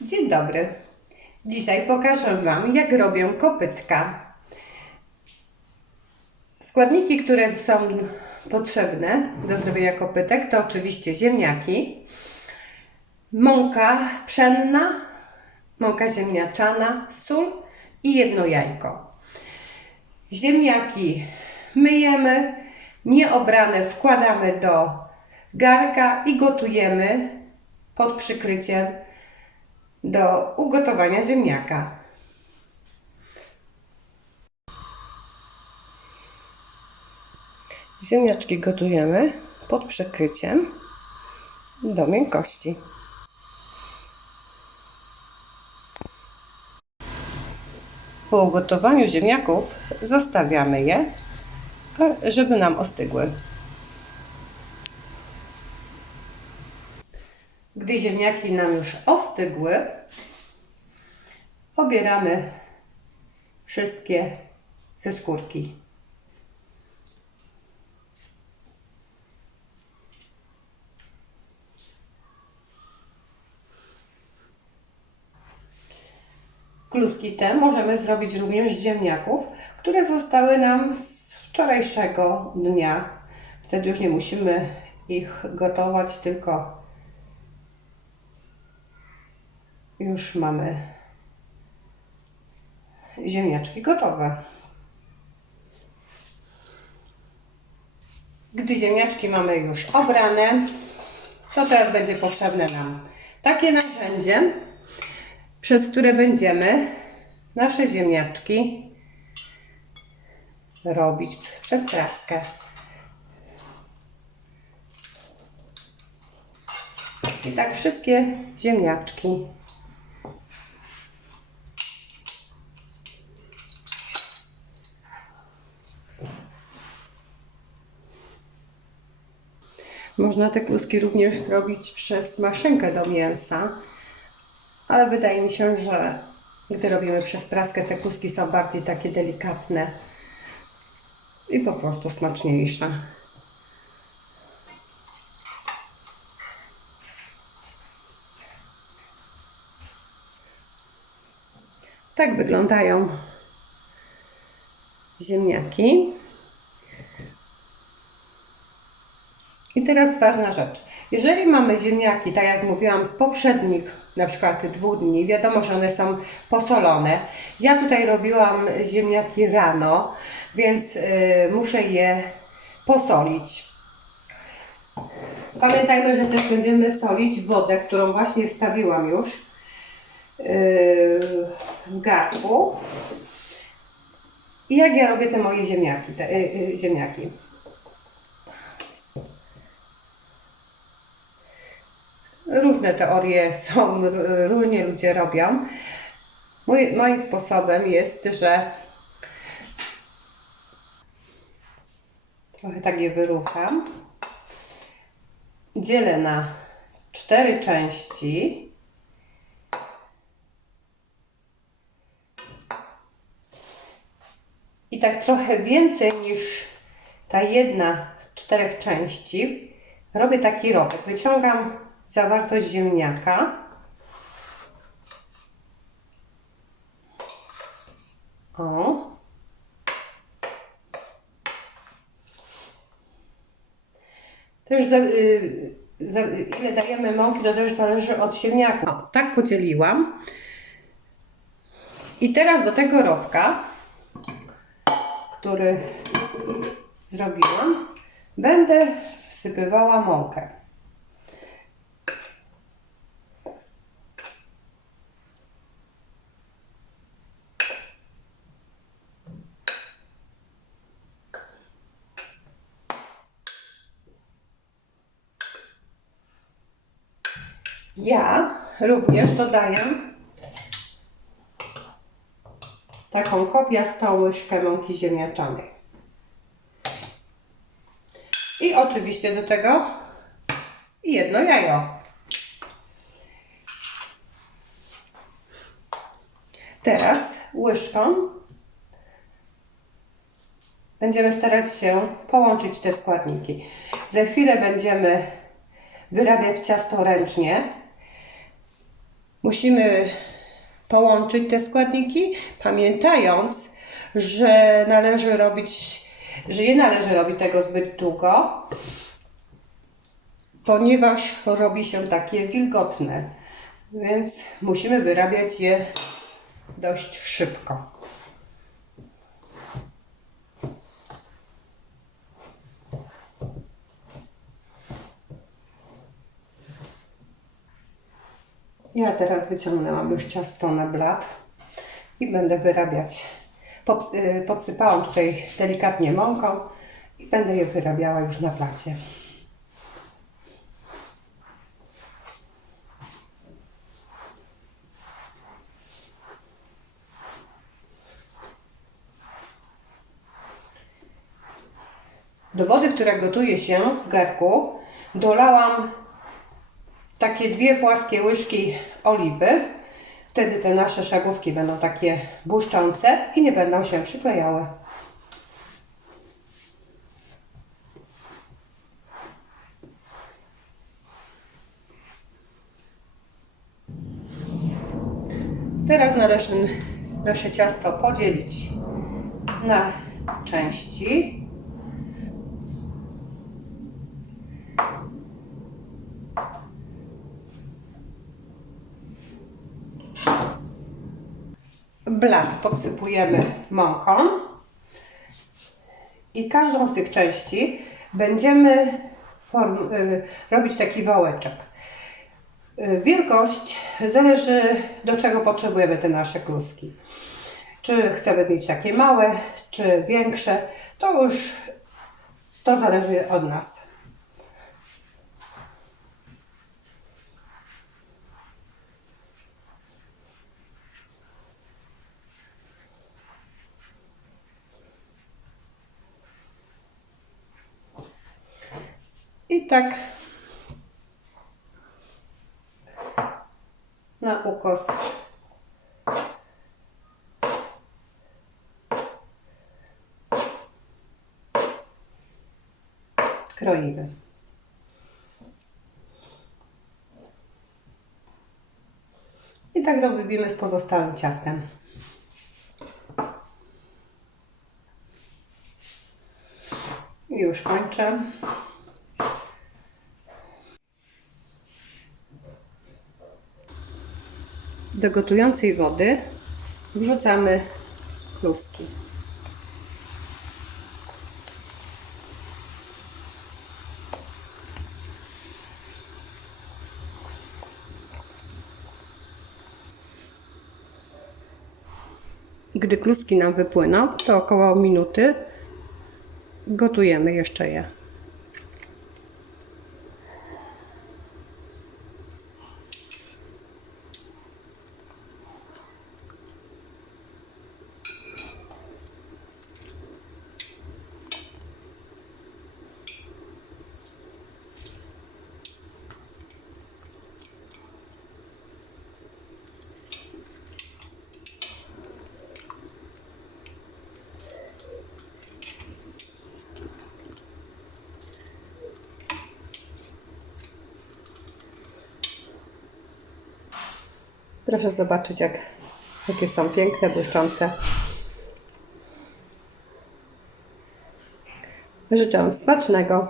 Dzień dobry. Dzisiaj pokażę Wam, jak robię kopytka. Składniki, które są potrzebne do zrobienia kopytek, to oczywiście ziemniaki, mąka pszenna, mąka ziemniaczana, sól i jedno jajko. Ziemniaki myjemy, nieobrane wkładamy do garka i gotujemy pod przykryciem do ugotowania ziemniaka. Ziemniaczki gotujemy pod przykryciem do miękkości. Po ugotowaniu ziemniaków zostawiamy je, żeby nam ostygły. Gdy ziemniaki nam już ostygły, obieramy wszystkie ze skórki. Kluski te możemy zrobić również z ziemniaków, które zostały nam z wczorajszego dnia. Wtedy już nie musimy ich gotować, tylko już mamy ziemniaczki gotowe. Gdy ziemniaczki mamy już obrane, to teraz będzie potrzebne nam takie narzędzie, przez które będziemy nasze ziemniaczki robić przez praskę. I tak wszystkie ziemniaczki Można te kluski również zrobić przez maszynkę do mięsa, ale wydaje mi się, że gdy robimy przez praskę, te kluski są bardziej takie delikatne i po prostu smaczniejsze. Tak wyglądają ziemniaki. Teraz ważna rzecz. Jeżeli mamy ziemniaki, tak jak mówiłam, z poprzednich na przykład dwóch dni, wiadomo, że one są posolone. Ja tutaj robiłam ziemniaki rano, więc y, muszę je posolić. Pamiętajmy, że też będziemy solić wodę, którą właśnie wstawiłam już y, w garnku. I jak ja robię te moje ziemniaki, te, y, y, ziemniaki. Różne teorie są, różnie ludzie robią. Mój, moim sposobem jest, że trochę tak je wyrucham. Dzielę na cztery części. I tak trochę więcej niż ta jedna z czterech części robię taki robek. Wyciągam zawartość ziemniaka. O. Też za, y, za, ile dajemy mąki, to też zależy od ziemniaku. O, tak podzieliłam. I teraz do tego rowka, który zrobiłam, będę wsypywała mąkę. Ja również dodaję taką kopiastą łyżkę mąki ziemniaczanej. I oczywiście do tego jedno jajo. Teraz łyżką będziemy starać się połączyć te składniki. Za chwilę będziemy wyrabiać ciasto ręcznie. Musimy połączyć te składniki, pamiętając, że należy robić, że nie należy robić tego zbyt długo, ponieważ robi się takie wilgotne, więc musimy wyrabiać je dość szybko. Ja teraz wyciągnęłam już ciasto na blat i będę wyrabiać. Y, Podsypałam tutaj delikatnie mąką i będę je wyrabiała już na blacie. Do wody, która gotuje się w garku, dolałam takie dwie płaskie łyżki oliwy. Wtedy te nasze szagówki będą takie błyszczące i nie będą się przyklejały. Teraz należy nasze ciasto podzielić na części. Blat podsypujemy mąką i każdą z tych części będziemy form, y, robić taki wałeczek. Y, Wielkość zależy do czego potrzebujemy te nasze kluski. Czy chcemy mieć takie małe, czy większe, to już to zależy od nas. I tak na ukos. Kroimy. I tak robimy z pozostałym ciastem. Już kończę. Do gotującej wody wrzucamy kluski. Gdy kluski nam wypłyną, to około minuty gotujemy jeszcze je. Proszę zobaczyć, jak, jakie są piękne, błyszczące. Życzę smacznego.